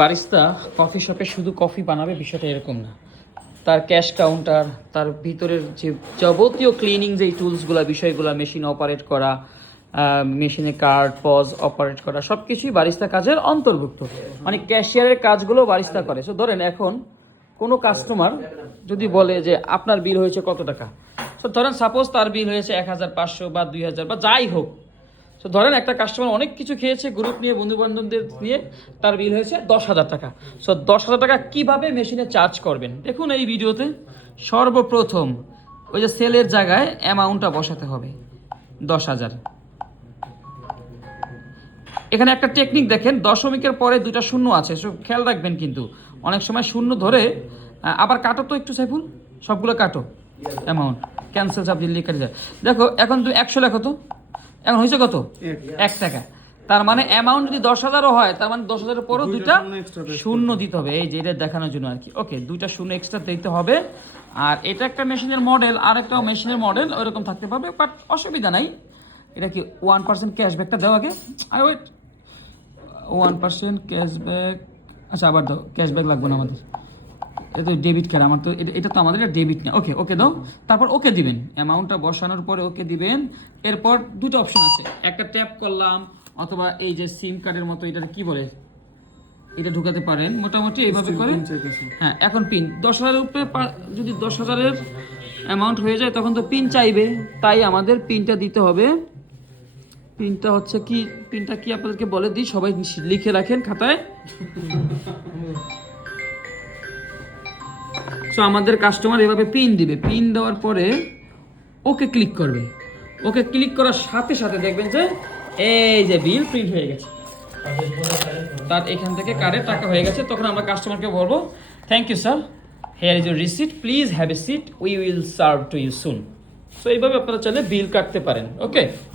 Barista coffee শপে শুধু coffee বানাবে বিষয়টা এরকম না, তার ক্যাশ কাউন্টার, তার ভিতরের যে যাবতীয় ক্লিনিং যেই টুলসগুলো বিষয়গুলো, মেশিন অপারেট করা, মেশিনে কার্ড পজ অপারেট করা, সব কিছুই বারিস্তা কাজের অন্তর্ভুক্ত। মানে ক্যাশিয়ারের কাজগুলো বারিস্তা করে। সো ধরেন এখন কোনো কাস্টমার যদি বলে যে আপনার বিল হয়েছে কত টাকা, সো ধরেন সাপোজ তার বিল হয়েছে 1500 বা 2000 বা যাই হোক। সো ধরেন একটা কাস্টমার অনেক কিছু খেয়েছে, গ্রুপ নিয়ে বন্ধু বান্ধবদের নিয়ে, তার বিল হয়েছে 10,000 টাকা। সো 10,000 টাকা কীভাবে মেশিনে চার্জ করবেন দেখুন এই ভিডিওতে। সর্বপ্রথম ওই যে সেলের জায়গায় অ্যামাউন্টটা বসাতে হবে 10,000। এখানে একটা টেকনিক দেখেন, দশমিকের পরে 2টা শূন্য আছে, সব খেয়াল রাখবেন কিন্তু অনেক সময় শূন্য ধরে আবার কাটো তো একটু সাইফুল, সবগুলো কাটো অ্যামাউন্ট, ক্যান্সেল চাপ দিল্লি কেটে যায়। দেখো এখন তুমি 100 লেখো তো, এখন হয়েছে কত? 1 টাকা। তার মানে অ্যামাউন্ট যদি 10,000ও হয়, তার মানে 10,000-এর পরও 2টা শূন্য দিতে হবে, এই যে এটা দেখানোর জন্য আর কি। ওকে, 2টা শূন্য এক্সট্রা দিতে হবে। আর এটা একটা মেশিনের মডেল, আর একটা মেশিনের মডেল ওইরকম থাকতে পারবে, বাট অসুবিধা নাই। এটা কি 1% ক্যাশব্যাকটা দেওয়া আগে? Wait, 1% cashback. আচ্ছা আবার দাও, ক্যাশব্যাক লাগবে না আমাদের, এটা তো ডেবিট কার্ড আমার, তো এটা তো আমাদের ডেবিট না। ওকে ওকে দাও, তারপর ওকে দিবেন, অ্যামাউন্টটা বসানোর পরে ওকে দিবেন। এরপর 2টা অপশন আছে, একটা ট্যাপ করলাম, অথবা এই যে সিম কার্ডের মতো এটা কি বলে, এটা ঢুকাতে পারেন মোটামুটি এইভাবে করে। হ্যাঁ, এখন পিন 10,000-এর উপরে যদি 10,000-এর অ্যামাউন্ট হয়ে যায় তখন তো পিন চাইবে, তাই আমাদের পিনটা দিতে হবে। পিনটা হচ্ছে কি, পিনটা কি আপনাদেরকে বলে দিই, সবাই লিখে রাখেন খাতায়। সো আমাদের কাস্টমার এভাবে পিন দিবে, পিন দেওয়ার পরে ওকে ক্লিক করবে। ওকে ক্লিক করার সাথে সাথে দেখবেন যে এই যে বিল প্রিন্ট হয়ে গেছে, তার এখান থেকে কার্ডে টাকা হয়ে গেছে। তখন আমরা কাস্টমারকে বলবো, thank you sir, here is your receipt, please have a seat, we will serve to you soon. So এইভাবে আপনারা চাইলে বিল কাটতে পারেন। ওকে।